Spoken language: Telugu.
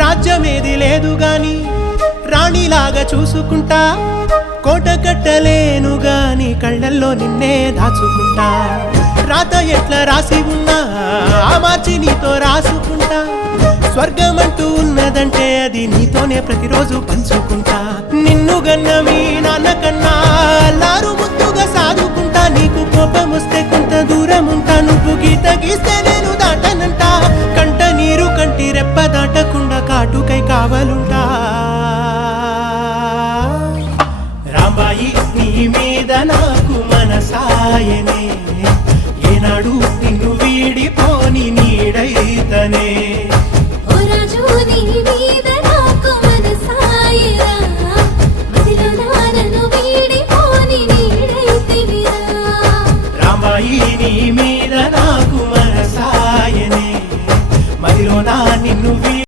రాజ్యమేది లేదు గాని రాణిలాగా చూసుకుంటా, కోట కట్టలేను గాని కళ్ళల్లో నిన్నే దాచుకుంటా. రాత ఎట్లా రాసి ఉన్నా ఆ మార్చి నీతో రాసుకుంటా. స్వర్గమంటూ ఉన్నదంటే అది నీతోనే ప్రతిరోజు పంచుకుంటా. నిన్ను గన్న మీ నాన్న కన్నా అల్లారు ముద్దుగా సాదుకుంటా. నీకు కోపం వస్తే కొంత దూరం ఉంటా, నువ్వు గీత గీస్తే నేను దాటనంటా. కంట నీరు కంటి రెప్ప దాటకుండా కాటుకై కావలుంటా. రాంబాయి నీ మీద నాకు మనసాయనే, ఏనాడు నిన్ను వీడిపోని నీడైతనే. ఓ రాజు నీ